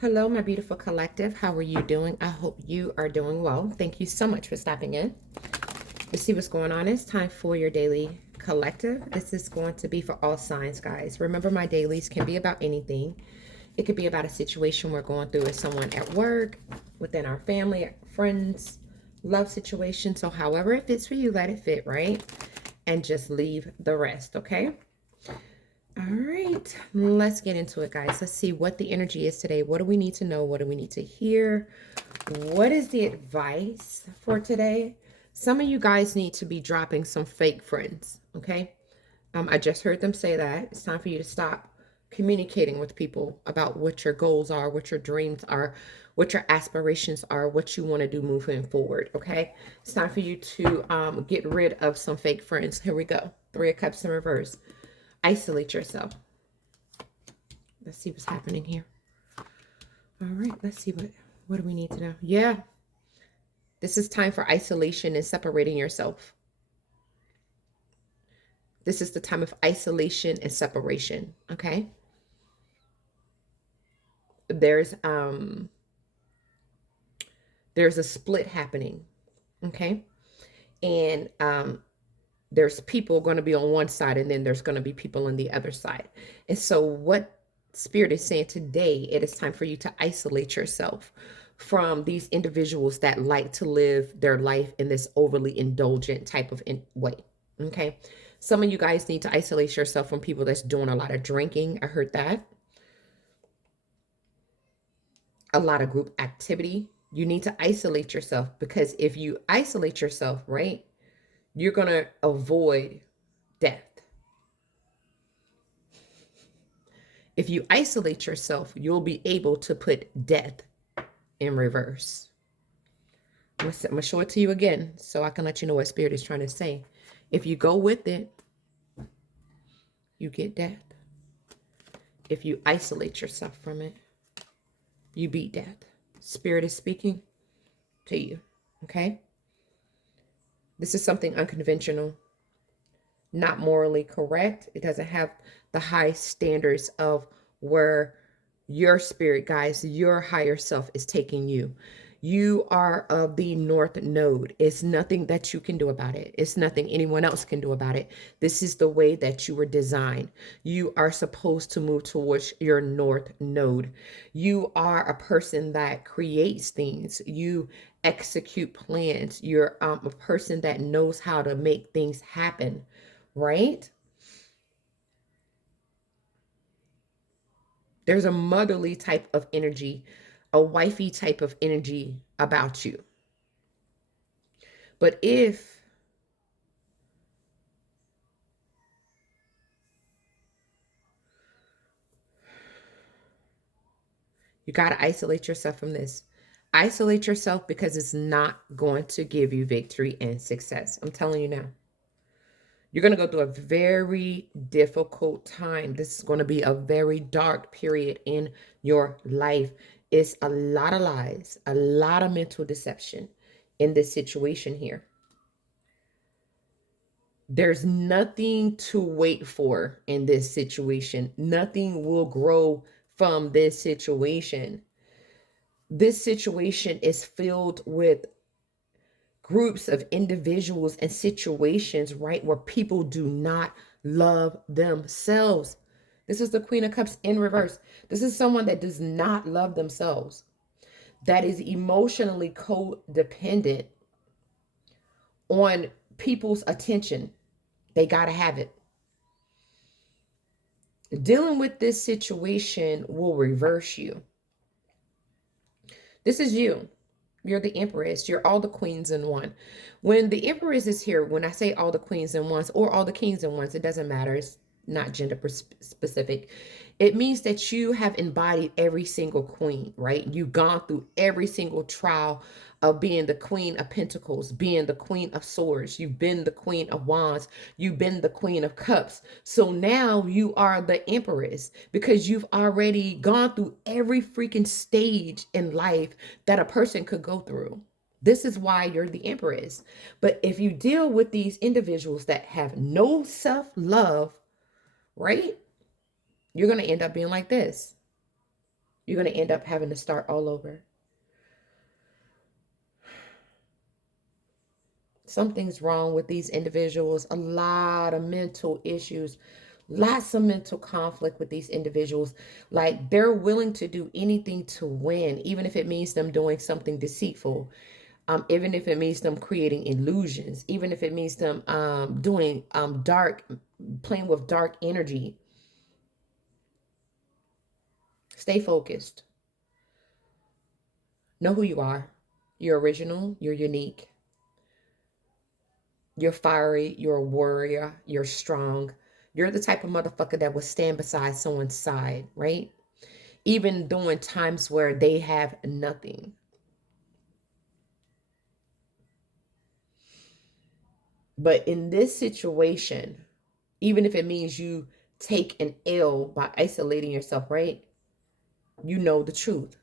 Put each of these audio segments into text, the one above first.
Hello, my beautiful collective. How are you doing? I hope you are doing well. Thank you so much for stopping in. Let's see what's going on. It's time for your daily collective. This is going to be for all signs, guys. Remember, my dailies can be about anything. It could be about a situation we're going through with someone at work, within our family, friends, love situation. So, however it fits for you, let it fit, right? And just leave the rest, okay? All right, let's get into it, guys. Let's see what the energy is today. What do we need to know? What do we need to hear? What is the advice for today? Some of you guys need to be dropping some fake friends, okay? I just heard them say that. It's time for you to stop communicating with people about what your goals are, what your dreams are, what your aspirations are, what you want to do moving forward, okay? It's time for you to get rid of some fake friends. Here we go. Three of Cups in reverse. Isolate yourself. Let's see what's happening here. All right, let's see what do we need to know. Yeah, this is time for isolation and separating yourself. This is the time of isolation and separation, okay? There's um there's a split happening, okay? And there's people going to be on one side and then there's going to be people on the other side. And so what Spirit is saying today, it is time for you to isolate yourself from these individuals that like to live their life in this overly indulgent type of way. Okay. Some of you guys need to isolate yourself from people that's doing a lot of drinking. I heard that. A lot of group activity. You need to isolate yourself because if you isolate yourself, right, you're going to avoid death. If you isolate yourself, you'll be able to put death in reverse. I'm gonna show it to you again so I can let you know what Spirit is trying to say. If you go with it, you get death. If you isolate yourself from it, you beat death. Spirit is speaking to you, okay? This is something unconventional, not morally correct. It doesn't have the high standards of where your spirit, guys, your higher self is taking you. You are of the North Node. It's nothing that you can do about it. It's nothing anyone else can do about it. This is the way that you were designed. You are supposed to move towards your North Node. You are a person that creates things. You execute plans. You're a person that knows how to make things happen, right? There's a motherly type of energy, a wifey type of energy about you. But if you got to isolate yourself from this, isolate yourself because it's not going to give you victory and success. I'm telling you now. You're going to go through a very difficult time. This is going to be a very dark period in your life. It's a lot of lies, a lot of mental deception in this situation here. There's nothing to wait for in this situation. Nothing will grow from this situation. This situation is filled with groups of individuals and situations, right, where people do not love themselves. This is the Queen of Cups in reverse. This is someone that does not love themselves, that is emotionally codependent on people's attention. They got to have it. Dealing with this situation will reverse you. This is you. You're the Empress. You're all the queens in one. When the Empress is here, when I say all the queens in ones or all the kings in ones, it doesn't matter. It's not gender specific. It means that you have embodied every single queen, right? You've gone through every single trial of being the Queen of Pentacles, being the Queen of Swords. You've been the Queen of Wands. You've been the Queen of Cups. So now you are the Empress because you've already gone through every freaking stage in life that a person could go through. This is why you're the Empress. But if you deal with these individuals that have no self-love, right? You're going to end up being like this. You're going to end up having to start all over. Something's wrong with these individuals. A lot of mental issues, lots of mental conflict with these individuals. Like, they're willing to do anything to win, even if it means them doing something deceitful, even if it means them creating illusions, even if it means them doing dark, playing with dark energy. Stay focused. Know who you are. You're original. You're unique. You're fiery. You're a warrior. You're strong. You're the type of motherfucker that will stand beside someone's side, right? Even during times where they have nothing. But in this situation, even if it means you take an L by isolating yourself, right? You know the truth.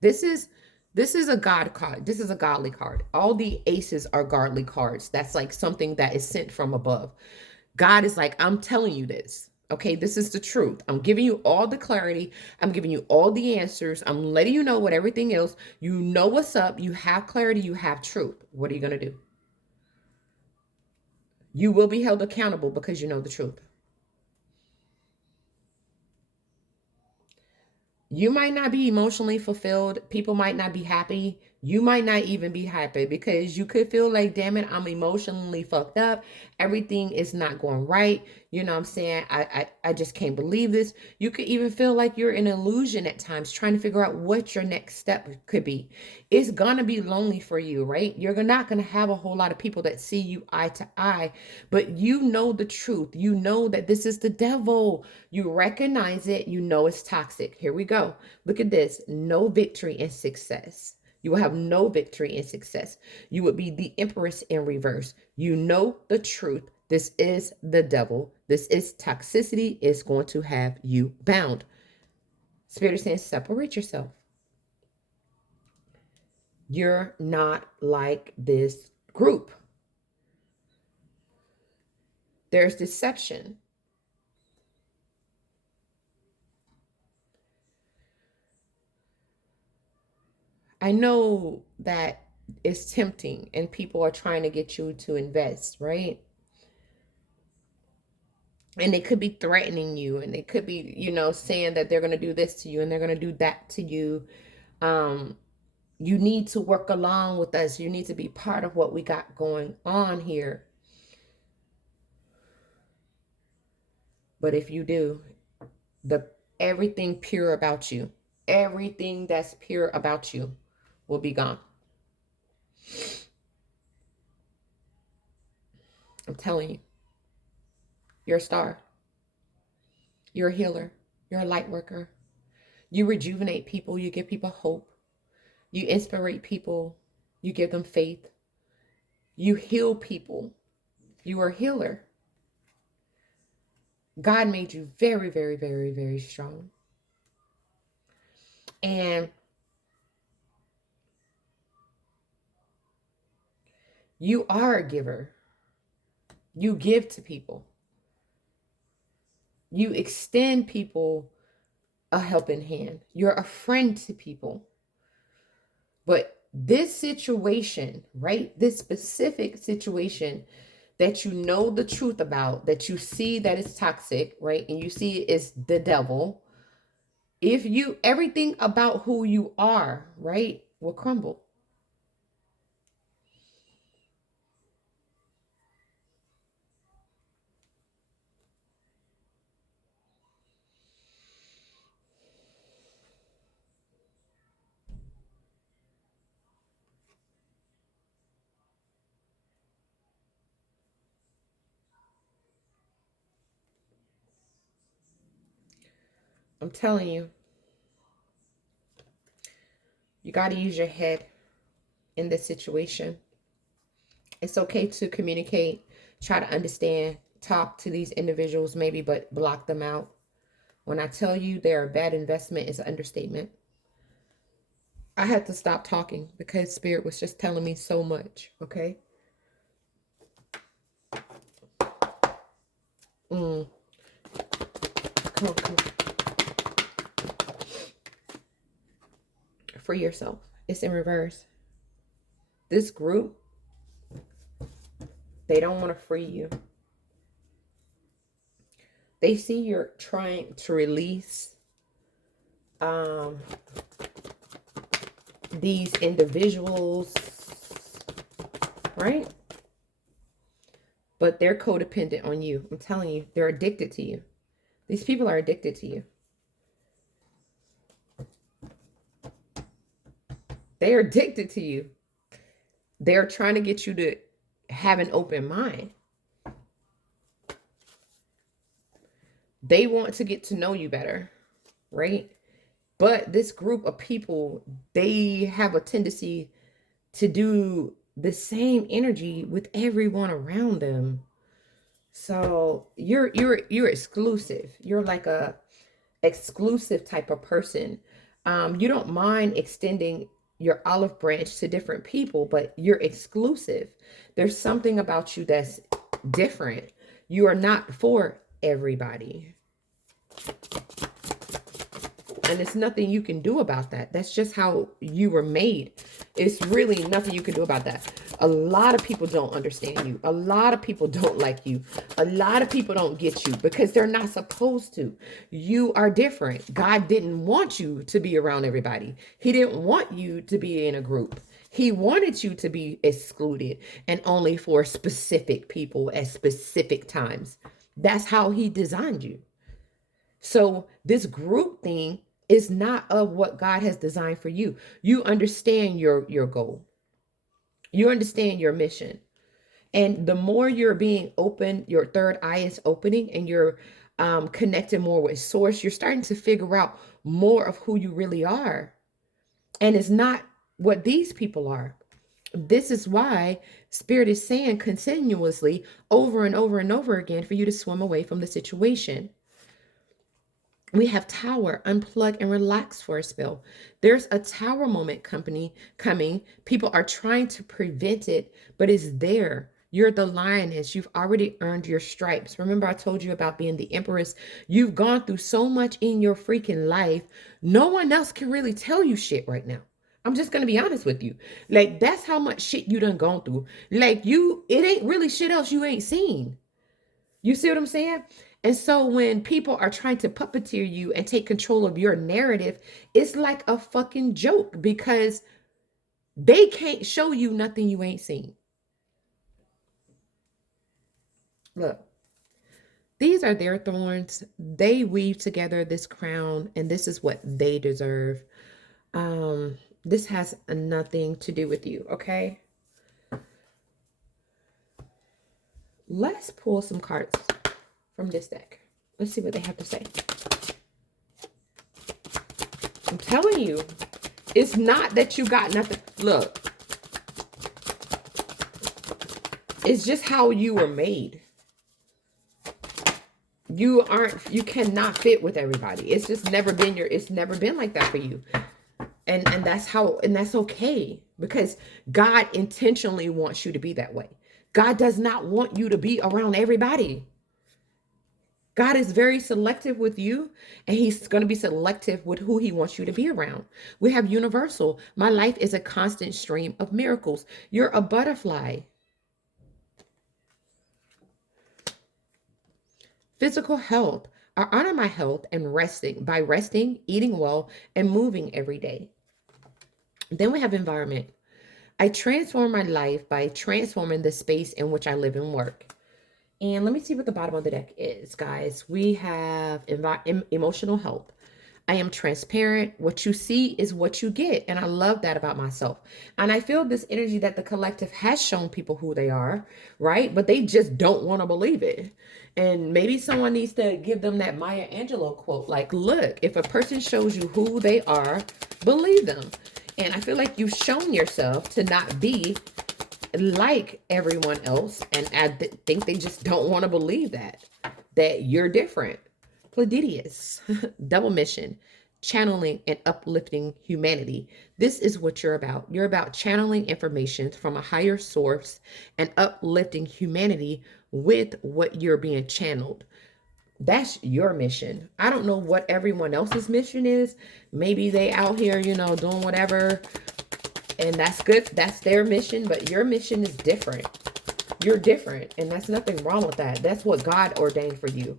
This is a God card. This is a godly card. All the aces are godly cards. That's like something that is sent from above. God is like, I'm telling you this. Okay, this is the truth. I'm giving you all the clarity. I'm giving you all the answers. I'm letting you know what everything else. You know what's up. You have clarity. You have truth. What are you going to do? You will be held accountable because you know the truth. You might not be emotionally fulfilled. People might not be happy. You might not even be happy because you could feel like, damn it, I'm emotionally fucked up. Everything is not going right. You know what I'm saying? I just can't believe this. You could even feel like you're in illusion at times, trying to figure out what your next step could be. It's gonna be lonely for you, right? You're not gonna have a whole lot of people that see you eye to eye, but you know the truth. You know that this is the devil. You recognize it. You know it's toxic. Here we go. Look at this. No victory in success. You will have no victory in success. You would be the empress in reverse. You know the truth. This is the devil. This is toxicity. It's going to have you bound. Spirit is saying, separate yourself. You're not like this group. There's deception. I know that it's tempting and people are trying to get you to invest, right? And they could be threatening you, and they could be, saying that they're going to do this to you and they're going to do that to you. You need to work along with us. You need to be part of what we got going on here. But if you do, the everything pure about you, everything that's pure about you will be gone. I'm telling you, you're a star. You're a healer. You're a light worker. You rejuvenate people. You give people hope. You inspire people. You give them faith. You heal people. You are a healer. God made you very, very, very, very strong. And you are a giver. You give to people. You extend people a helping hand. You're a friend to people. But this situation, right? This specific situation that you know the truth about, that you see that it's toxic, right? And you see it's the devil. If you, everything about who you are, right, will crumble. I'm telling you, you got to use your head in this situation. It's okay to communicate, try to understand, talk to these individuals maybe, but block them out. When I tell you they're a bad investment, it's an understatement. I had to stop talking because Spirit was just telling me so much, okay? Come on, come on. Free yourself. It's in reverse. This group, they don't want to free you. They see you're trying to release these individuals, right? But they're codependent on you. I'm telling you, they're addicted to you. These people are addicted to you. They are addicted to you. They're trying to get you to have an open mind. They want to get to know you better, right? But this group of people, they have a tendency to do the same energy with everyone around them. So you're exclusive. You're like a exclusive type of person. You don't mind extending your olive branch to different people, but you're exclusive. There's something about you that's different. You are not for everybody. And it's nothing you can do about that. That's just how you were made. It's really nothing you can do about that. A lot of people don't understand you. A lot of people don't like you. A lot of people don't get you because they're not supposed to. You are different. God didn't want you to be around everybody. He didn't want you to be in a group. He wanted you to be excluded and only for specific people at specific times. That's how he designed you. So this group thing is not of what God has designed for you. You understand your goal. You understand your mission. And the more you're being open, your third eye is opening and you're connecting more with source, you're starting to figure out more of who you really are. And it's not what these people are. This is why Spirit is saying continuously over and over and over again for you to swim away from the situation. We have Tower, unplug and relax for a spell. There's a Tower moment coming. People are trying to prevent it, but it's there. You're the lioness. You've already earned your stripes. Remember, I told you about being the empress. You've gone through so much in your freaking life. No one else can really tell you shit right now. I'm just going to be honest with you. Like, that's how much shit you done gone through. Like, it ain't really shit else you ain't seen. You see what I'm saying? And so when people are trying to puppeteer you and take control of your narrative, it's like a fucking joke because they can't show you nothing you ain't seen. Look, these are their thorns. They weave together this crown, and this is what they deserve. This has nothing to do with you, okay? Let's pull some cards from this deck. Let's see what they have to say. I'm telling you, it's not that you got nothing. Look, it's just how you were made. You cannot fit with everybody. It's just never been it's never been like that for you. And that's okay because God intentionally wants you to be that way. God does not want you to be around everybody. God is very selective with you, and he's going to be selective with who he wants you to be around. We have universal. My life is a constant stream of miracles. You're a butterfly. Physical health. I honor my health and by resting, eating well, and moving every day. Then we have environment. I transform my life by transforming the space in which I live and work. And let me see what the bottom of the deck is, guys. We have emotional health. I am transparent. What you see is what you get. And I love that about myself. And I feel this energy that the collective has shown people who they are, right? But they just don't want to believe it. And maybe someone needs to give them that Maya Angelou quote. Like, look, if a person shows you who they are, believe them. And I feel like you've shown yourself to not be like everyone else. And I think they just don't want to believe that you're different. Pleiadius, double mission, channeling and uplifting humanity. This is what you're about. You're about channeling information from a higher source and uplifting humanity with what you're being channeled. That's your mission. I don't know what everyone else's mission is. Maybe they out here, doing whatever, and that's good. That's their mission, but your mission is different. You're different, and that's nothing wrong with that. That's what God ordained for you.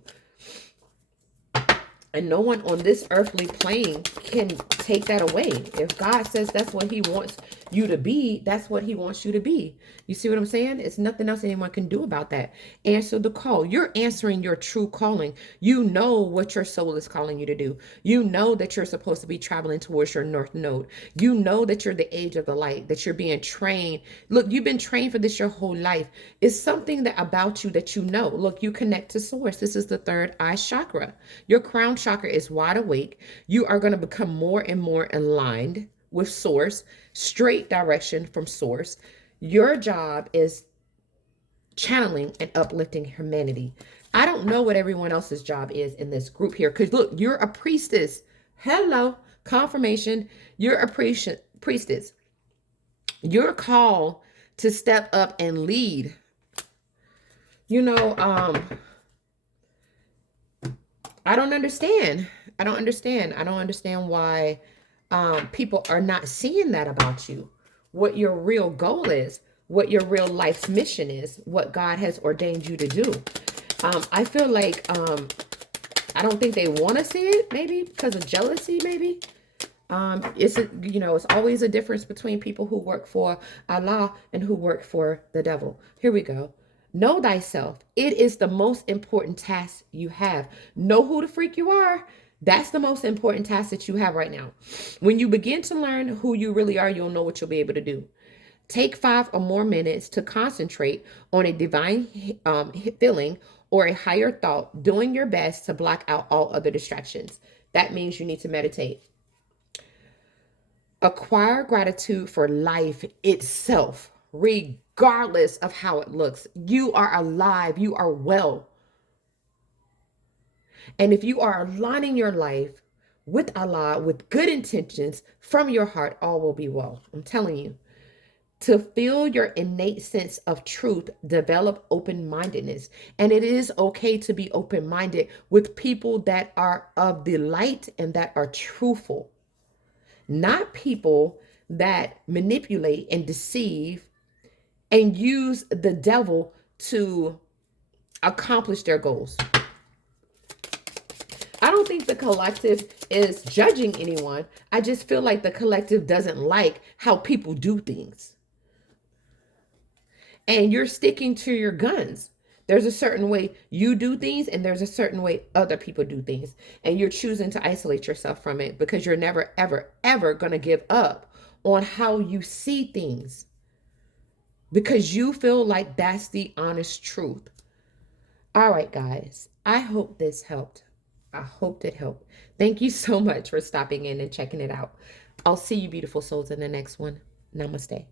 And no one on this earthly plane can take that away. If God says that's what he wants you to be, that's what he wants you to be. You see what I'm saying? It's nothing else anyone can do about that. Answer the call. You're answering your true calling. You know what your soul is calling you to do. You know that you're supposed to be traveling towards your north node. You know that you're the age of the light, that you're being trained. Look, you've been trained for this your whole life. It's something that about you that you know. Look, you connect to source. This is the third eye chakra. Your crown chakra is wide awake. You are going to become more and more aligned with source, straight direction from source. Your job is channeling and uplifting humanity. I don't know what everyone else's job is in this group here, because look, you're a priestess. Hello, confirmation. You're a priestess. You're called to step up and lead. I don't understand. I don't understand. I don't understand why people are not seeing that about you. What your real goal is, what your real life's mission is, what God has ordained you to do. I feel like I don't think they want to see it, maybe because of jealousy, maybe. It's always a difference between people who work for Allah and who work for the devil. Here we go. Know thyself. It is the most important task you have. Know who the freak you are. That's the most important task that you have right now. When you begin to learn who you really are, you'll know what you'll be able to do. Take 5 or more minutes to concentrate on a divine feeling or a higher thought, doing your best to block out all other distractions. That means you need to meditate. Acquire gratitude for life itself, regardless of how it looks. You are alive, you are well. And if you are aligning your life with Allah, with good intentions from your heart, all will be well. I'm telling you. To feel your innate sense of truth, develop open-mindedness. And it is okay to be open-minded with people that are of the light and that are truthful. Not people that manipulate and deceive and use the devil to accomplish their goals. I don't think the collective is judging anyone. I just feel like the collective doesn't like how people do things. And you're sticking to your guns. There's a certain way you do things, and there's a certain way other people do things. And you're choosing to isolate yourself from it because you're never, ever, ever going to give up on how you see things because you feel like that's the honest truth. All right, guys, I hope this helped. I hope it helped. Thank you so much for stopping in and checking it out. I'll see you beautiful souls in the next one. Namaste.